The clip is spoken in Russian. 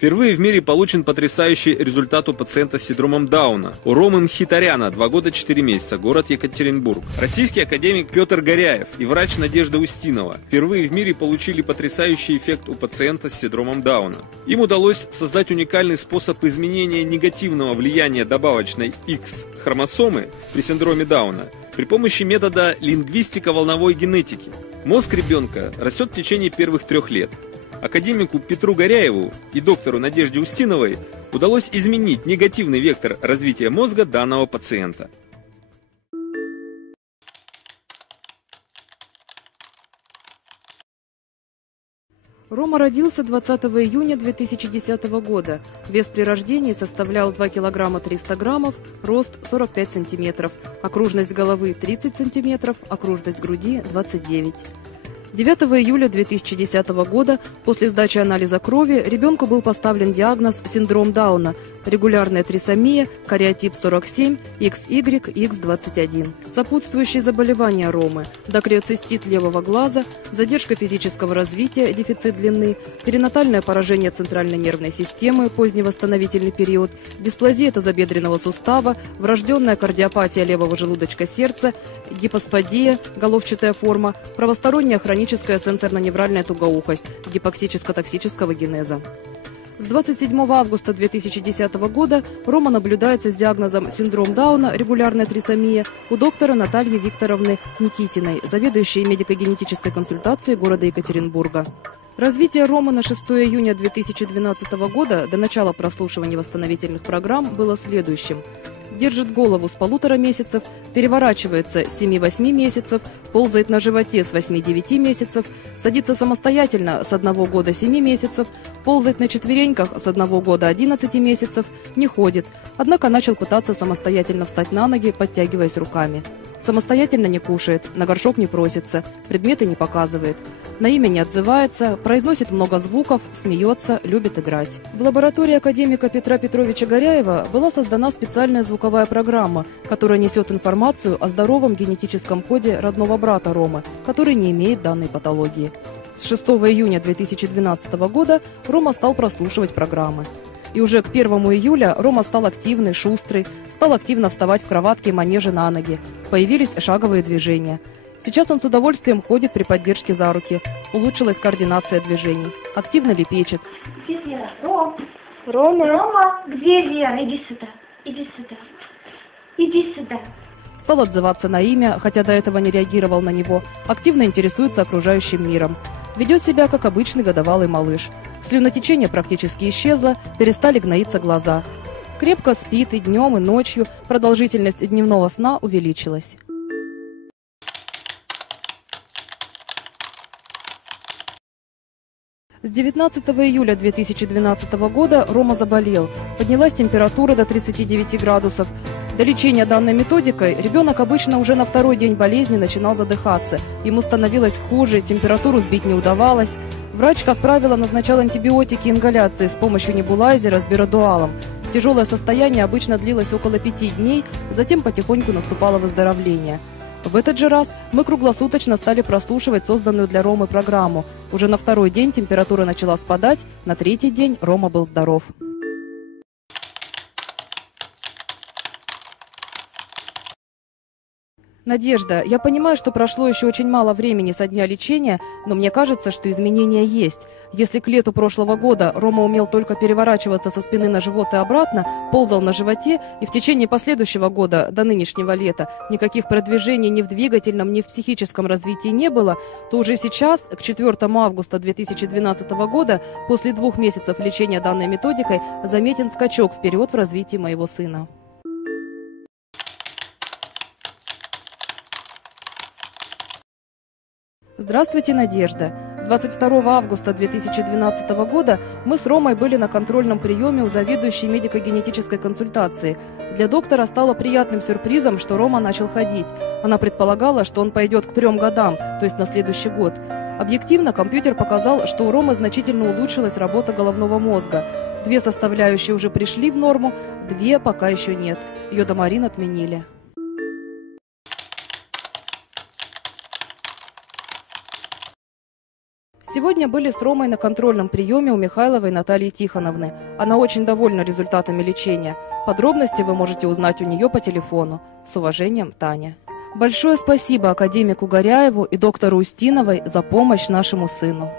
Впервые в мире получен потрясающий результат у пациента с синдромом Дауна. У Ромы Мхитаряна, 2 года 4 месяца, город Екатеринбург. Российский академик Петр Горяев и врач Надежда Устинова впервые в мире получили потрясающий эффект у пациента с синдромом Дауна. Им удалось создать уникальный способ изменения негативного влияния добавочной X-хромосомы при синдроме Дауна при помощи метода лингвистико-волновой генетики. Мозг ребенка растет в течение первых 3 лет. Академику Петру Горяеву и доктору Надежде Устиновой удалось изменить негативный вектор развития мозга данного пациента. Рома родился 20 июня 2010 года. Вес при рождении составлял 2 килограмма 300 граммов, рост 45 сантиметров, окружность головы 30 сантиметров, окружность груди 29. 9 июля 2010 года после сдачи анализа крови ребенку был поставлен диагноз синдром Дауна, регулярная трисомия, кариотип 47, XY-X21. Сопутствующие заболевания Ромы – докриоцистит левого глаза, задержка физического развития, дефицит длины, перинатальное поражение центральной нервной системы, поздний восстановительный период, дисплазия тазобедренного сустава, врожденная кардиопатия левого желудочка сердца, гипосподия, головчатая форма, правосторонняя хроническая сенсорно-невральная тугоухость, гипоксическо-токсического генеза. С 27 августа 2010 года Рома наблюдается с диагнозом синдром Дауна, регулярная трисомия, у доктора Натальи Викторовны Никитиной, заведующей медико-генетической консультацией города Екатеринбурга. Развитие Ромы на 6 июня 2012 года до начала прослушивания восстановительных программ было следующим. Держит голову с 1,5 месяцев, переворачивается с 7-8 месяцев, ползает на животе с 8-9 месяцев, садится самостоятельно с 1 года 7 месяцев, ползает на четвереньках с 1 года 11 месяцев, не ходит, однако начал пытаться самостоятельно встать на ноги, подтягиваясь руками. Самостоятельно не кушает, на горшок не просится, предметы не показывает. На имя не отзывается, произносит много звуков, смеется, любит играть. В лаборатории академика Петра Петровича Горяева была создана специальная звуковая программа, которая несет информацию о здоровом генетическом коде родного брата Ромы, который не имеет данной патологии. С 6 июня 2012 года Рома стал прослушивать программы. И уже к 1 июля Рома стал активный, шустрый, стал активно вставать в кроватке и манеже на ноги. Появились шаговые движения. Сейчас он с удовольствием ходит при поддержке за руки. Улучшилась координация движений. Активно лепечет. Где Вера? Рома? Рома, где Вера? Иди сюда. Иди сюда. Иди сюда. Стал отзываться на имя, хотя до этого не реагировал на него. Активно интересуется окружающим миром. Ведет себя, как обычный годовалый малыш. Слюнотечение практически исчезло, перестали гноиться глаза. Крепко спит и днем, и ночью. Продолжительность дневного сна увеличилась. С 19 июля 2012 года Рома заболел. Поднялась температура до 39 градусов. До лечения данной методикой ребенок обычно уже на 2-й день болезни начинал задыхаться. Ему становилось хуже, температуру сбить не удавалось. Врач, как правило, назначал антибиотики и ингаляции с помощью небулайзера с биродуалом. Тяжелое состояние обычно длилось около 5 дней, затем потихоньку наступало выздоровление. В этот же раз мы круглосуточно стали прослушивать созданную для Ромы программу. Уже на 2-й день температура начала спадать, на 3-й день Рома был здоров. Надежда, я понимаю, что прошло еще очень мало времени со дня лечения, но мне кажется, что изменения есть. Если к лету прошлого года Рома умел только переворачиваться со спины на живот и обратно, ползал на животе, и в течение последующего года, до нынешнего лета, никаких продвижений ни в двигательном, ни в психическом развитии не было, то уже сейчас, к 4 августа 2012 года, после 2 месяцев лечения данной методикой, заметен скачок вперед в развитии моего сына. Здравствуйте, Надежда. 22 августа 2012 года мы с Ромой были на контрольном приеме у заведующей медико-генетической консультации. Для доктора стало приятным сюрпризом, что Рома начал ходить. Она предполагала, что он пойдет к 3 годам, то есть на следующий год. Объективно компьютер показал, что у Ромы значительно улучшилась работа головного мозга. 2 составляющие уже пришли в норму, 2 пока еще нет. Йодомарин отменили. Сегодня были с Ромой на контрольном приеме у Михайловой Натальи Тихоновны. Она очень довольна результатами лечения. Подробности вы можете узнать у нее по телефону. С уважением, Таня. Большое спасибо академику Горяеву и доктору Устиновой за помощь нашему сыну.